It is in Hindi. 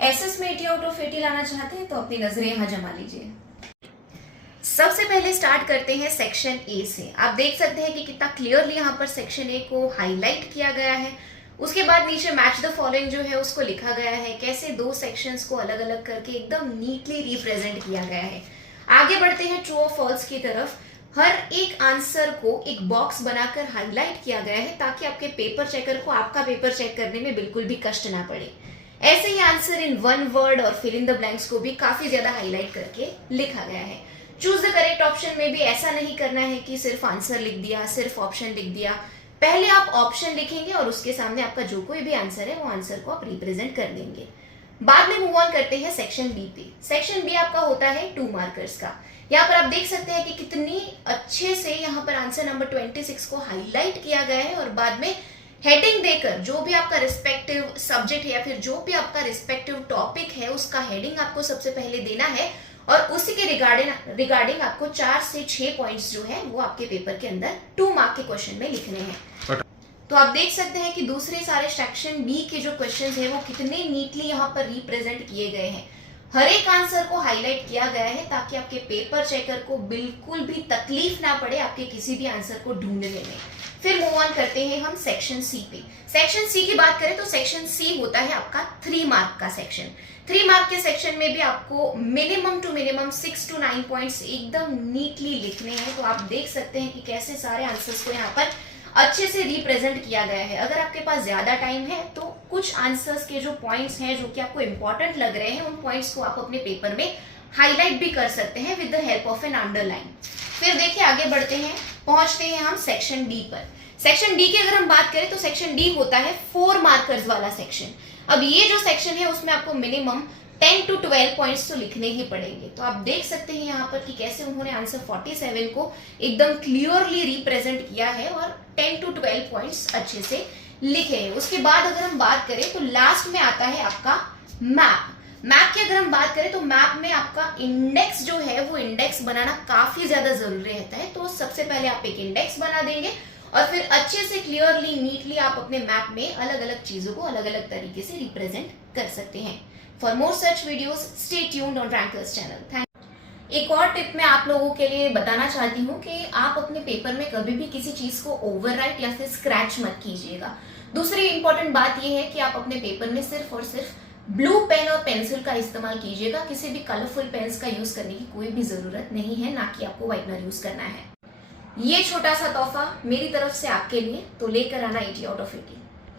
एसएस में 80 आउट ऑफ 80 लाना चाहते हैं तो अपनी नजरें यहाँ जमा लीजिए। सबसे पहले स्टार्ट करते हैं सेक्शन ए से। आप देख सकते हैं कि कितना क्लियरली यहाँ पर सेक्शन ए को हाईलाइट किया गया है। उसके बाद नीचे मैच द फॉलोइंग जो है उसको लिखा गया है, कैसे दो सेक्शंस को अलग अलग करके एकदम नीटली रिप्रेजेंट किया गया है। आगे बढ़ते हैं ट्रू और फॉल्स की तरफ। हर एक आंसर को एक बॉक्स बनाकर हाईलाइट किया गया है ताकि आपके पेपर चेकर को आपका पेपर चेक करने में बिल्कुल भी कष्ट ना पड़े। ऐसे ही आंसर इन वन वर्ड और फिल इन द ब्लैंक्स को भी काफी ज्यादा हाईलाइट करके लिखा गया है। चूज द करेक्ट ऑप्शन में भी ऐसा नहीं करना है कि सिर्फ आंसर लिख दिया, सिर्फ ऑप्शन लिख दिया। पहले आप ऑप्शन लिखेंगे और उसके सामने आपका जो कोई भी आंसर है वो आंसर को आप रिप्रेजेंट कर देंगे। बाद में मूव ऑन करते हैं सेक्शन बी पे। सेक्शन बी आपका होता है 2 मार्कर्स का। यहाँ पर आप देख सकते हैं कि कितनी अच्छे से यहाँ पर आंसर नंबर 26 को हाईलाइट किया गया है और बाद में हेडिंग देकर जो भी आपका रिस्पेक्टिव सब्जेक्ट है या फिर जो भी आपका रिस्पेक्टिव टॉपिक है उसका हेडिंग आपको सबसे पहले देना है और उसी के रिगार्डिंग आपको 4 से 6 पॉइंट्स जो है वो आपके पेपर के अंदर 2 मार्क के क्वेश्चन में लिखने हैं। तो आप देख सकते हैं कि दूसरे सारे सेक्शन बी के जो क्वेश्चंस हैं वो कितने नीटली यहाँ पर रिप्रेजेंट किए गए हैं। हर एक आंसर को हाईलाइट किया गया है ताकि आपके पेपर चेकर को बिल्कुल भी तकलीफ ना पड़े आपके किसी भी आंसर को ढूंढने में। फिर मूव ऑन करते हैं हम सेक्शन सी पे। सेक्शन सी की बात करें तो सेक्शन सी होता है आपका 3 मार्क का सेक्शन। 3 मार्क के सेक्शन में भी आपको minimum to minimum 6 to 9 points एकदम नीटली लिखने हैं। तो आप देख सकते हैं कि कैसे सारे आंसर्स को यहाँ पर अच्छे से रिप्रेजेंट किया गया है। अगर आपके पास ज्यादा टाइम है तो कुछ आंसर्स के जो पॉइंट्स हैं जो कि आपको इंपॉर्टेंट लग रहे हैं उन पॉइंट्स को आप अपने पेपर में हाईलाइट भी कर सकते हैं with the help of an underline. फिर देखिए आगे बढ़ते हैं, पहुंचते हैं हम सेक्शन डी पर। सेक्शन डी की अगर हम बात करें तो सेक्शन डी होता है 4 मार्कर्स वाला सेक्शन। अब ये जो सेक्शन है उसमें आपको मिनिमम 10 to 12 पॉइंट्स तो लिखने ही पड़ेंगे। तो आप देख सकते हैं यहाँ पर कि कैसे उन्होंने आंसर 47 को एकदम क्लियरली रिप्रेजेंट किया है और 10 to 12 पॉइंट्स अच्छे से लिखे हैं। उसके बाद अगर हम बात करें तो लास्ट में आता है आपका मैप। मैप की अगर हम बात करें तो मैप में आपका इंडेक्स जो है वो इंडेक्स बनाना काफी ज्यादा जरूरी रहता है। तो सबसे पहले आप एक इंडेक्स बना देंगे और फिर अच्छे से क्लियरली नीटली आप अपने मैप में अलग अलग चीजों को अलग अलग तरीके से रिप्रेजेंट कर सकते हैं। For more such videos stay tuned on rankers channel. Thank. एक और टिप मैं आप लोगों के लिए बताना चाहती हूँ कि आप अपने पेपर में कभी भी किसी चीज को ओवरराइट या फिर स्क्रैच मत कीजिएगा। दूसरी इंपॉर्टेंट बात यह है कि आप अपने पेपर में सिर्फ और सिर्फ ब्लू पेन और पेंसिल का इस्तेमाल कीजिएगा। किसी भी कलरफुल पेन्स का यूज करने की कोई भी जरूरत नहीं है, ना कि आपको व्हाइटनर यूज करना है। ये छोटा सा तोहफा मेरी तरफ से आपके लिए, तो लेकर आना 80 आउट ऑफ 80।